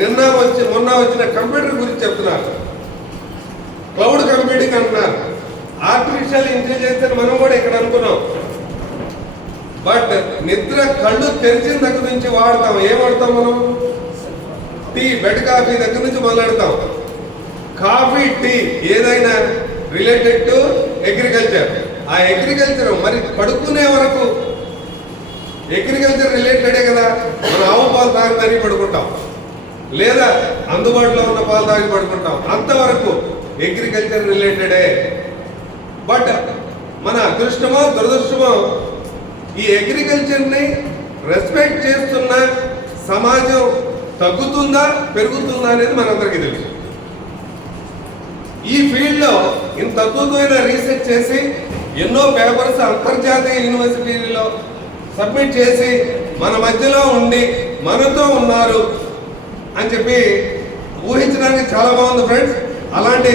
మొన్న వచ్చిన కంప్యూటర్ గురించి చెప్తున్నారు, క్లౌడ్ కంప్యూటింగ్ అంటున్నారు. ఆర్టిఫిషియల్ ఇంటెలిజెన్స్ అని మనం కూడా ఇక్కడ అనుకున్నాం. బట్ నిద్ర కళ్ళు తెరిచిన దగ్గర నుంచి వాడతాం. ఏం వాడతాం మనం? టీ, బెడ్ కాఫీ దగ్గర నుంచి మొదలెడతాం. కాఫీ, టీ ఏదైనా రిలేటెడ్ టు అగ్రికల్చర్. ఆ అగ్రికల్చర్ మరి పడుకునే వరకు అగ్రికల్చర్ రిలేటెడే కదా. మనం ఆవు పాలు తాగి మరీ పడుకుంటాం, లేదా అందుబాటులో ఉన్న పాలు తాగి పడుకుంటాం. అంతవరకు అగ్రికల్చర్ రిలేటెడే. బట్ మన అదృష్టమో దురదృష్టమో ఈ అగ్రికల్చర్ని రెస్పెక్ట్ చేస్తున్న సమాజం తగ్గుతుందా పెరుగుతుందా అనేది మనందరికీ తెలుసు. ఈ ఫీల్డ్లో ఇంత అద్భుతమైన రీసెర్చ్ చేసి ఎన్నో పేపర్స్ అంతర్జాతీయ యూనివర్సిటీలలో సబ్మిట్ చేసి మన మధ్యలో ఉండి మనతో ఉన్నారు అని చెప్పి ఊహించడానికి చాలా బాగుంది ఫ్రెండ్స్. అలాంటి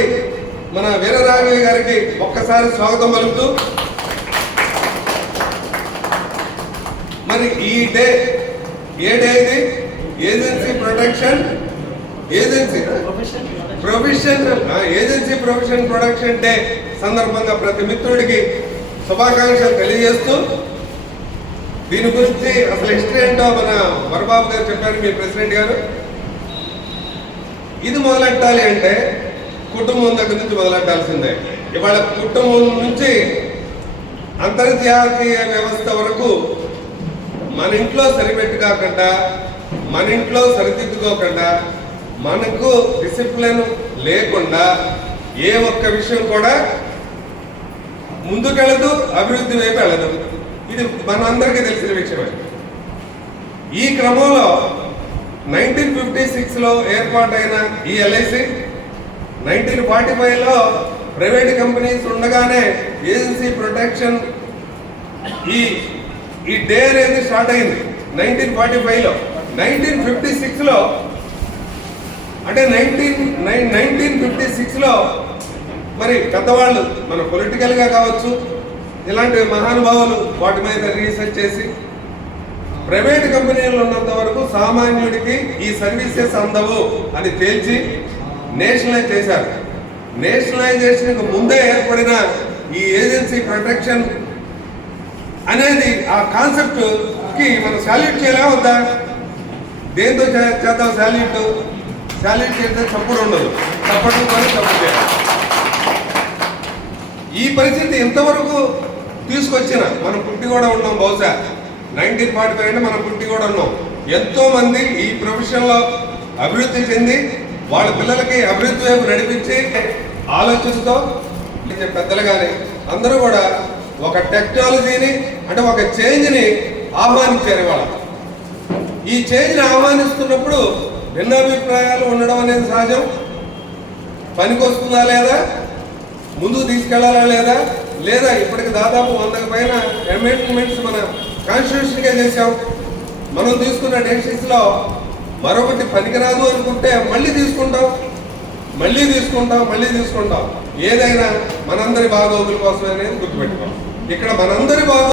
మన వీరరాఘవి గారికి ఒక్కసారి స్వాగతం పలుకుతూ, మరి ఈ డే ఏ డే ఇది? ఏజెన్సీ ప్రొటెక్షన్ ప్రొడక్షన్ డే సందర్భంగా ప్రతి మిత్రుడికి శుభాకాంక్షలు తెలియజేస్తూ, దీని గురించి అసలు హిస్టరీ ఏంటో మన వరబాబు గారు చెప్పారు, మీ ప్రెసిడెంట్ గారు. ఇది మొదలెట్టాలి అంటే కుటుంబం దగ్గర నుంచి మొదలెట్టాల్సిందే. ఇవాళ కుటుంబం నుంచి అంతర్జాతీయ వ్యవస్థ వరకు మన ఇంట్లో సరిపెట్టు కాకుండా, మన ఇంట్లో సరిదిద్దుకోకుండా, మనకు డిసిప్లిన్ లేకుండా ఏ ఒక్క విషయం కూడా ముందుకెళ్ళదు, అభివృద్ధి వైపు వెళ్ళదు. ఇది మనందరికీ తెలిసిన విషయమే. ఈ క్రమంలో 1956లో ఏర్పాటైన ఈ ఎల్ఐసి 1945లో ప్రైవేట్ కంపెనీస్ ఉండగానే ఏజెన్సీ ప్రొటెక్షన్ ఈ డే అనేది స్టార్ట్ అయింది 1945లో. 1956లో అంటే 1956లో మరి పెద్దవాళ్ళు మన పొలిటికల్గా కావచ్చు, ఇలాంటి మహానుభావులు వాటి మీద రీసెర్చ్ చేసి ప్రైవేట్ కంపెనీలు ఉన్నంత వరకు సామాన్యుడికి ఈ సర్వీసెస్ అందవు అని తేల్చి నేషనలైజ్ చేశారు. నేషనలైజేషన్కి ముందే ఏర్పడిన ఈ ఏజెన్సీ ప్రొటెక్షన్ అనేది ఆ కాన్సెప్ట్కి మనం సాల్యూట్ చేయలే వద్దా? దేంతో చేద్దాం సాల్యూట్? సాల్యూట్ చేస్తే చప్పుడు ఉండదు, చప్పట్లు కానీ చప్పుడు చేయాలి. ఈ పరిస్థితి ఎంతవరకు తీసుకొచ్చిన మనం పుట్టి కూడా ఉన్నాం. బహుశా 1945 అంటే మనం పుట్టి కూడా ఉన్నాం. ఎంతో మంది ఈ ప్రొఫెషన్లో అభివృద్ధి చెంది వాళ్ళ పిల్లలకి అభివృద్ధి వైపు నడిపించి ఆలోచనతో పెద్దలు కానీ అందరూ కూడా ఒక టెక్నాలజీని అంటే ఒక చేంజ్ని ఆహ్వానించారు. ఇవాళ ఈ చేంజ్ని ఆహ్వానిస్తున్నప్పుడు భిన్నాభిప్రాయాలు ఉండడం అనేది సహజం. పనికొస్తుందా లేదా, ముందుకు తీసుకెళ్లాలా లేదా ఇప్పటికి దాదాపు 100కి పైన అమెండ్మెంట్స్ మన కాన్స్టిట్యూషన్గా చేశాం. మనం తీసుకున్న డెసిషన్స్లో మరొకటి పనికిరాదు అనుకుంటే మళ్ళీ తీసుకుంటాం. ఏదైనా మనందరి బాగోగుల కోసం అనేది గుర్తుపెట్టుకోం. ఇక్కడ మనందరి బాగోగులు